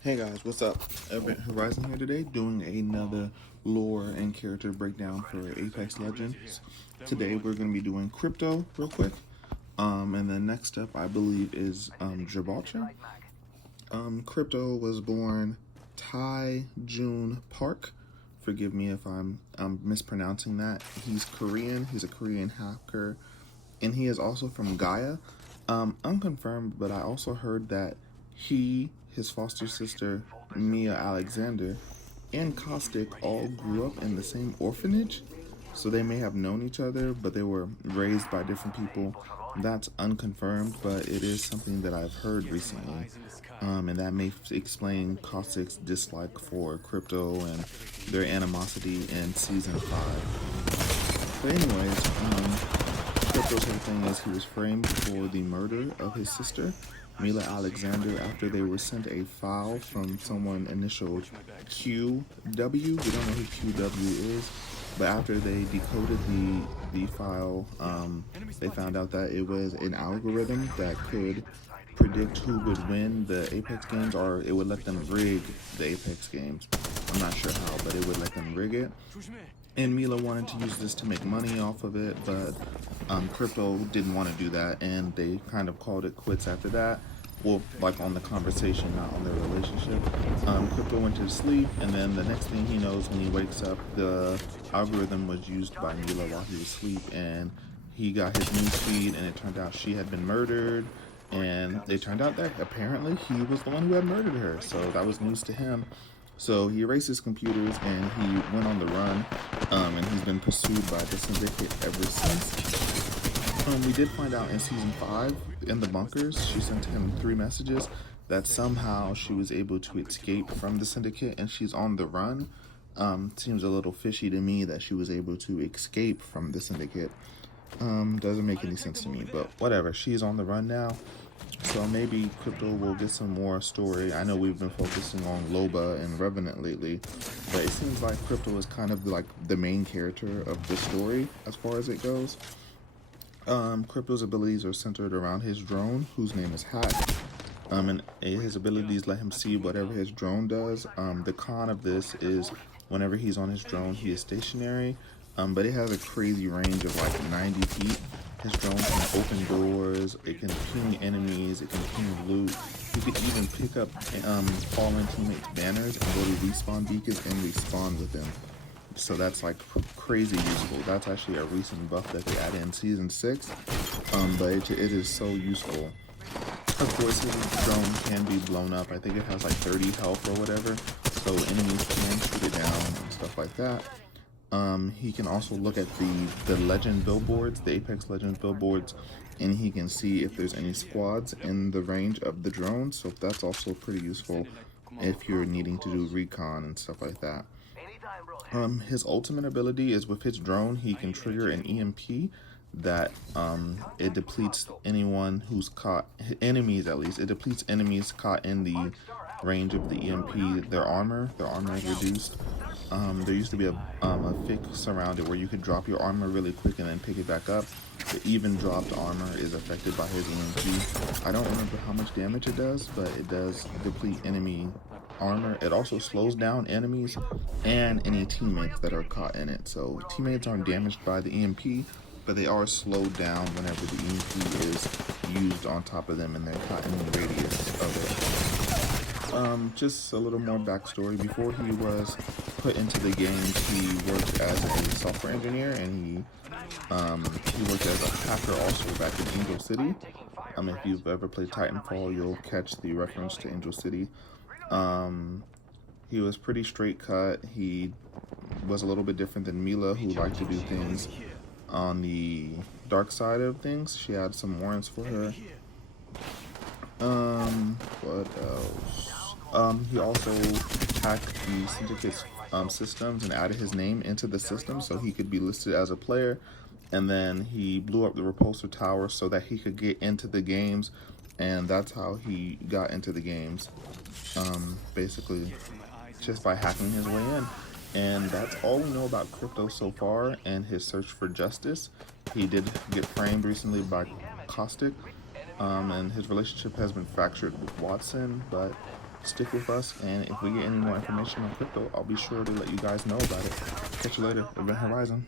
Hey guys, what's up? Event Horizon here today, doing another lore and character breakdown for Apex Legends. Today we're going to be doing Crypto real quick, and then next up I believe is Gibraltar. Crypto was born Tai Jun Park. Forgive me if I'm mispronouncing that. He's Korean. He's a Korean hacker, and he is also from Gaia. Unconfirmed, but I also heard that his foster sister Mia Alexander, and Caustic all grew up in the same orphanage. So they may have known each other, but they were raised by different people. That's unconfirmed, but it is something that I've heard recently. And that may explain Caustic's dislike for Crypto and their animosity in Season 5. But anyways, Crypto's whole thing is he was framed for the murder of his sister, Mila Alexander, after they were sent a file from someone initialed QW. We don't know who QW is, but after they decoded the file, they found out that it was an algorithm that could predict who would win the Apex games, or it would let them rig the Apex games. I'm not sure how, but it would let them rig it. And Mila wanted to use this to make money off of it, but Crypto didn't want to do that, and they kind of called it quits after that. Well, like on the conversation, not on their relationship. Crypto went to sleep, and then the next thing he knows, when he wakes up, the algorithm was used by Mila while he was asleep, and he got his news feed, and it turned out she had been murdered, and it turned out that apparently he was the one who had murdered her, so that was news to him. So he erased his computers and he went on the run, and he's been pursued by the Syndicate ever since. We did find out in Season 5, in the bunkers, she sent him 3 messages that somehow she was able to escape from the Syndicate and she's on the run. Seems a little fishy to me that she was able to escape from the Syndicate. Doesn't make any sense to me, but whatever. She's on the run now. So maybe Crypto will get some more story. I know we've been focusing on Loba and Revenant lately, but it seems like Crypto is kind of like the main character of the story as far as it goes. Crypto's abilities are centered around his drone, whose name is Hack. And his abilities let him see whatever his drone does. The con of this is whenever he's on his drone, he is stationary, but it has a crazy range of like 90 feet. His drone can open doors, it can ping enemies, it can ping loot. You could even pick up fallen teammates' banners and go to respawn beacons and respawn with them. So that's like crazy useful. That's actually a recent buff that they added in Season 6, but it is so useful. Of course, his drone can be blown up. I think it has like 30 health or whatever, so enemies can shoot it down and stuff like that. He can also look at the legend billboards, the Apex Legends billboards, and he can see if there's any squads in the range of the drone, so that's also pretty useful if you're needing to do recon and stuff like that. His ultimate ability is with his drone, he can trigger an EMP that it depletes anyone who's caught, enemies at least, it depletes enemies caught in the range of the EMP, their armor is reduced. There used to be a fix around it where you could drop your armor really quick and then pick it back up. The even dropped armor is affected by his EMP. I don't remember how much damage it does, but it does deplete enemy armor. It also slows down enemies and any teammates that are caught in it. So teammates aren't damaged by the EMP, but they are slowed down whenever the EMP is used on top of them and they're caught in the radius of it. Just a little more backstory. Before he was put into the game, he worked as a software engineer, and he worked as a hacker also back in Angel City. If you've ever played Titanfall, you'll catch the reference to Angel City. He was pretty straight cut. He was a little bit different than Mila, who liked to do things on the dark side of things. She had some warrants for her. What else? He also hacked the Syndicate's systems and added his name into the system so he could be listed as a player. And then he blew up the repulsor tower so that he could get into the games, and that's how he got into the games. Basically, just by hacking his way in. And that's all we know about Crypto so far and his search for justice. He did get framed recently by Caustic, and his relationship has been fractured with Watson, but stick with us, and if we get any more information on crypto, I'll be sure to let you guys know about it. Catch you later, Event Horizon.